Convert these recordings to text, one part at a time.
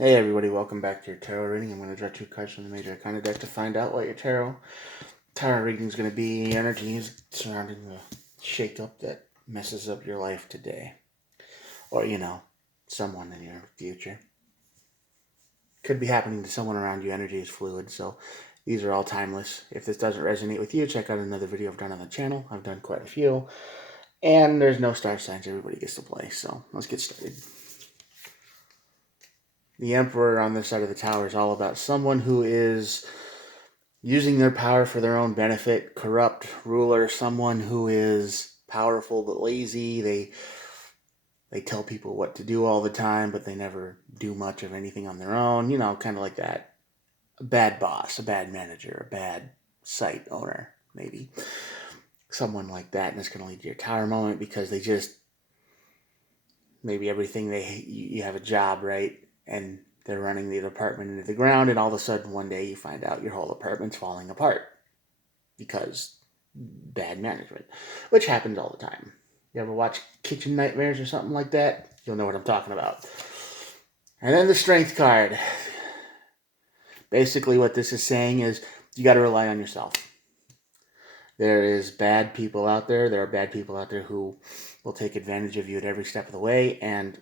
Hey everybody, welcome back to your tarot reading. I'm going to draw two cards from the Major Arcana deck to find out what your tarot reading is going to be. Energies surrounding the shakeup that messes up your life today. Or, someone in your future. Could be happening to someone around you. Energy is fluid, so these are all timeless. If this doesn't resonate with you, check out another video I've done on the channel. I've done quite a few. And there's no star signs. Everybody gets to play, so let's get started. The Emperor on this side of the tower is all about someone who is using their power for their own benefit, corrupt ruler, someone who is powerful but lazy. They tell people what to do all the time, but they never do much of anything on their own. Kind of like that. A bad boss, a bad manager, a bad site owner, maybe. Someone like that, and it's going to lead to your tower moment because they just, maybe everything you have a job, right? And they're running the apartment into the ground, and all of a sudden one day you find out your whole apartment's falling apart because bad management, which happens all the time. You ever watch Kitchen Nightmares or something like that? You'll know what I'm talking about. And then the Strength card. Basically what this is saying is you got to rely on yourself. There is bad people out there. There are bad people out there who will take advantage of you at every step of the way, and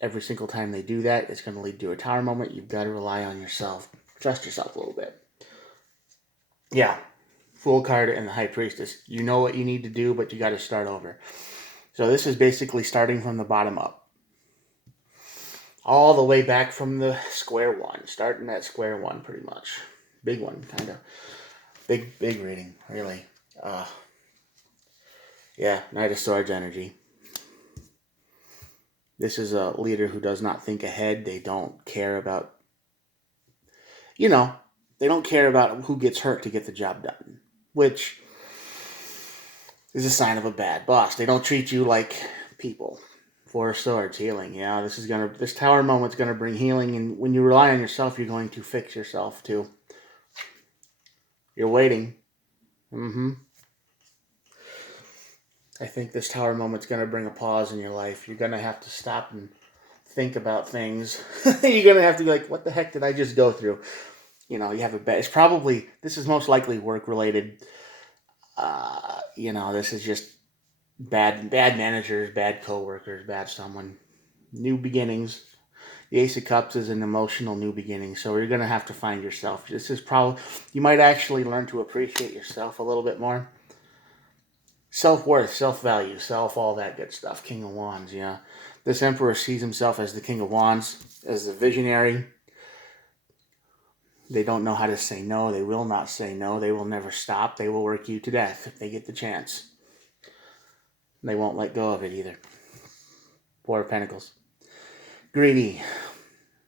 every single time they do that, it's going to lead to a tower moment. You've got to rely on yourself. Trust yourself a little bit. Yeah. Fool card and the High Priestess. You know what you need to do, but you got to start over. So this is basically starting from the bottom up. All the way back from the square one. Starting at square one, pretty much. Big one, kind of. Big reading, really. Yeah, Knight of Swords energy. This is a leader who does not think ahead. They don't care about, they don't care about who gets hurt to get the job done. Which is a sign of a bad boss. They don't treat you like people. Four of Swords, healing. Yeah, this tower moment's gonna bring healing, and when you rely on yourself, you're going to fix yourself too. You're waiting. I think this tower moment's gonna bring a pause in your life. You're gonna have to stop and think about things. You're gonna have to be like, what the heck did I just go through? You have this is most likely work related. This is just bad managers, bad coworkers, bad someone. New beginnings. The Ace of Cups is an emotional new beginning, so you're going to have to find yourself. This is probably, you might actually learn to appreciate yourself a little bit more. Self-worth, self-value, all that good stuff. King of Wands, yeah. This Emperor sees himself as the King of Wands, as a visionary. They don't know how to say no. They will not say no. They will never stop. They will work you to death if they get the chance. They won't let go of it either. Four of Pentacles. Greedy.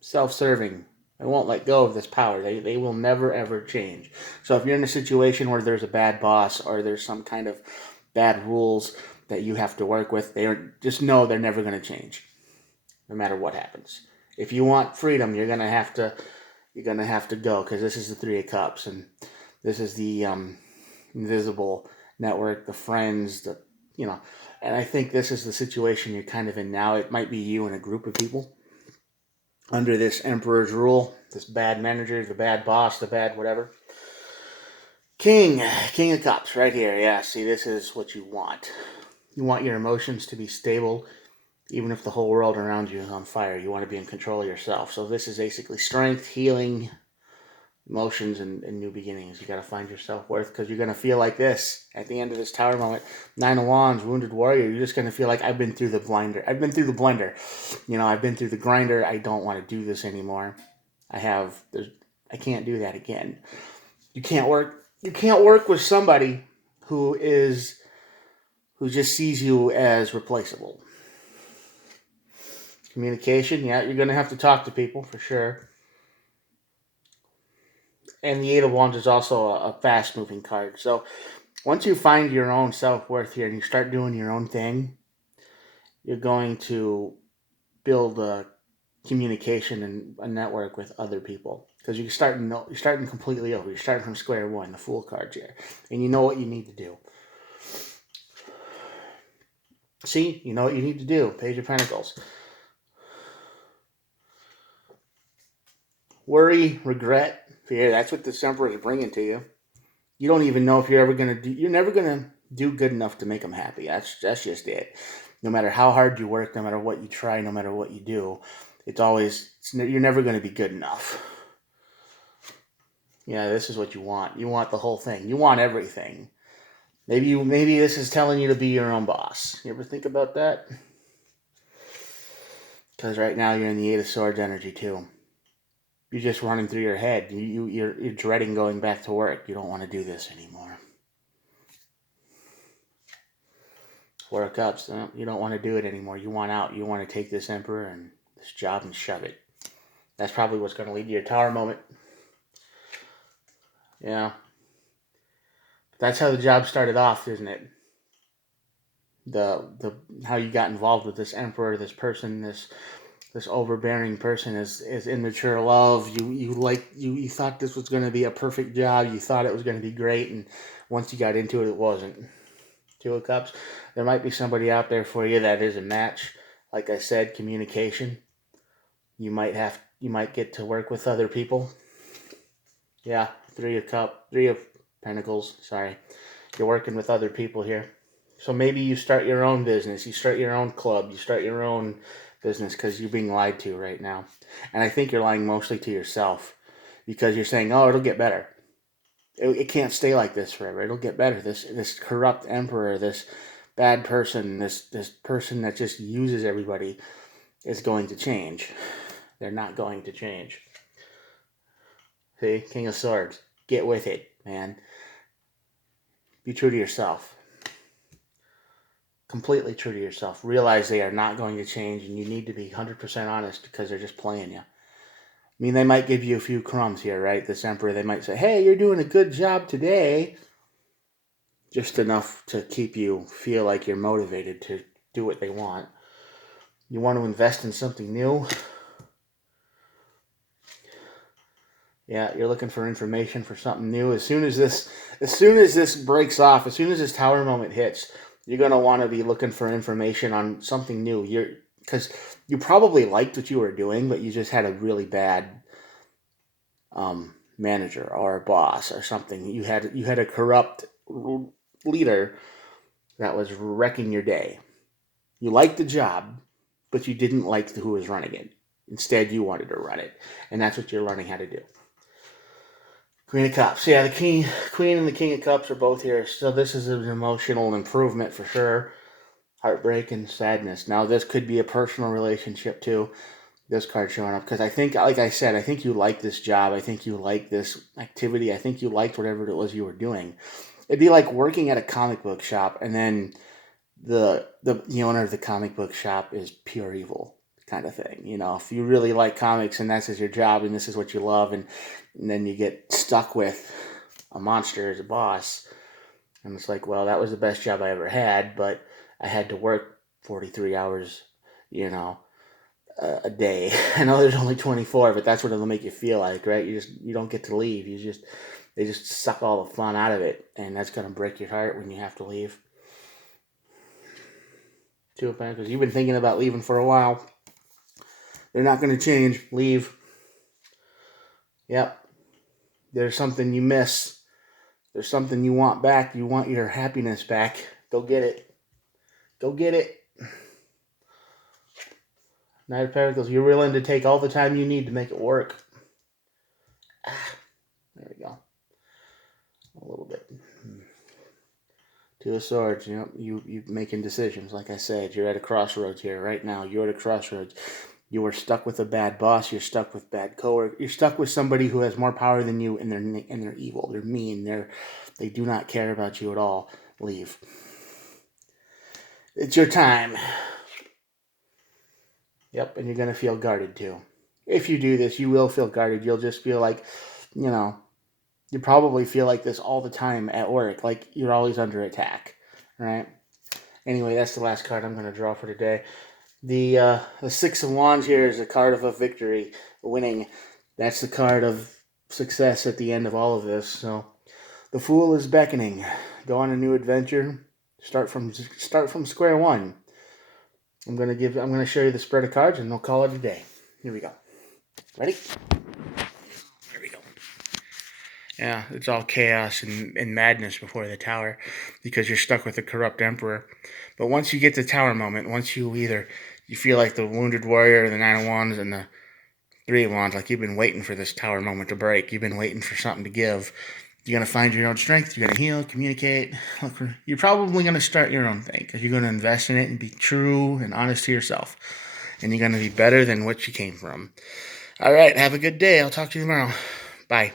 Self-serving. They won't let go of this power. They will never, ever change. So if you're in a situation where there's a bad boss or there's some kind of bad rules that you have to work with, just know they're never going to change, no matter what happens. If you want freedom, you're going to have to go, because this is the Three of Cups, and this is the invisible network, the friends, and I think this is the situation you're kind of in now. It might be you and a group of people under this Emperor's rule, this bad manager, the bad boss, the bad whatever. King of Cups, right here. Yeah, see, this is what you want. You want your emotions to be stable, even if the whole world around you is on fire. You want to be in control of yourself. So this is basically strength, healing, emotions, and new beginnings. You got to find your self-worth, because you're going to feel like this at the end of this tower moment. Nine of Wands, Wounded Warrior. You're just going to feel like, I've been through the blender. I've been through the blender. I've been through the grinder. I don't want to do this anymore. I can't do that again. You can't work with somebody who just sees you as replaceable. Communication, yeah, you're going to have to talk to people for sure. And the Eight of Wands is also a fast-moving card. So once you find your own self-worth here and you start doing your own thing, you're going to build a communication and a network with other people, because you're starting completely over. You're starting from square one, the Fool card here, and you know what you need to do. See, you know what you need to do. Page of Pentacles. worry, regret, fear. That's what this emperor is bringing to you. You don't even know if you're ever going to do, you're never going to do good enough to make them happy. That's just it. No matter how hard you work, no matter what you try, no matter what you do, you're never going to be good enough. Yeah, this is what you want. You want the whole thing. You want everything. Maybe this is telling you to be your own boss. You ever think about that? Because right now you're in the Eight of Swords energy too. You're just running through your head. You're dreading going back to work. You don't want to do this anymore. Four of Cups. You don't want to do it anymore. You want out. You want to take this Emperor and this job and shove it. That's probably what's going to lead to your Tower moment. Yeah. That's how the job started off, isn't it? The how you got involved with this Emperor, this person, this overbearing person is immature love. You thought this was going to be a perfect job. You thought it was going to be great, and once you got into it, it wasn't. Two of Cups. There might be somebody out there for you that is a match. Like I said, communication. You might get to work with other people. Yeah, Three of Pentacles. Sorry, you're working with other people here. So maybe you start your own business. You start your own club. You start your own business because you're being lied to right now. And I think you're lying mostly to yourself because you're saying, oh, it'll get better. It can't stay like this forever. It'll get better. This corrupt emperor, this bad person, this person that just uses everybody is going to change. They're not going to change. See? King of Swords. Get with it, man. Be true to yourself. Completely true to yourself. Realize they are not going to change, and you need to be 100% honest because they're just playing you. I mean, they might give you a few crumbs here, right? This Emperor, they might say, hey, you're doing a good job today. Just enough to keep you feel like you're motivated to do what they want. You want to invest in something new. Yeah, you're looking for information for something new. As soon as this breaks off, as soon as this Tower moment hits, you're going to want to be looking for information on something new. Because you probably liked what you were doing, but you just had a really bad manager or a boss or something. You had a corrupt leader that was wrecking your day. You liked the job, but you didn't like who was running it. Instead, you wanted to run it, and that's what you're learning how to do. Queen of Cups. Yeah, the Queen and the King of Cups are both here. So this is an emotional improvement for sure. Heartbreak and sadness. Now, this could be a personal relationship too. This card showing up because I think, like I said, I think you like this job. I think you like this activity. I think you liked whatever it was you were doing. It'd be like working at a comic book shop, and then the owner of the comic book shop is pure evil kind of thing. You know, if you really like comics and that's your job and this is what you love, and then you get stuck with a monster as a boss, and it's like, well, that was the best job I ever had, but I had to work 43 hours, a day. I know there's only 24, but that's what it'll make you feel like, right? You don't get to leave. They just suck all the fun out of it, and that's gonna break your heart when you have to leave. Two of Pentacles. You've been thinking about leaving for a while. They're not gonna change. Leave. Yep. There's something you miss. There's something you want back. You want your happiness back. Go get it. Go get it. Knight of Pentacles. You're willing to take all the time you need to make it work. There we go. A little bit. Two of Swords. You making decisions. Like I said, you're at a crossroads here right now. You're at a crossroads. You are stuck with a bad boss. You're stuck with bad coworkers. You're stuck with somebody who has more power than you, and they're evil. They're mean. They do not care about you at all. Leave. It's your time. Yep, and you're gonna feel guarded too. If you do this, you will feel guarded. You'll just feel like, you probably feel like this all the time at work, like you're always under attack, right? Anyway, that's the last card I'm going to draw for today. The Six of Wands here is a card of a victory, winning. That's the card of success at the end of all of this. So the Fool is beckoning. Go on a new adventure. Start from square one. I'm going to show you the spread of cards, and we'll call it a day. Here we go. Ready? Yeah, it's all chaos and madness before the tower because you're stuck with the corrupt emperor. But once you get the tower moment, once you feel like the wounded warrior, the Nine of Wands, and the Three of Wands, like you've been waiting for this tower moment to break. You've been waiting for something to give. You're going to find your own strength. You're going to heal, communicate. You're probably going to start your own thing because you're going to invest in it and be true and honest to yourself. And you're going to be better than what you came from. All right, have a good day. I'll talk to you tomorrow. Bye.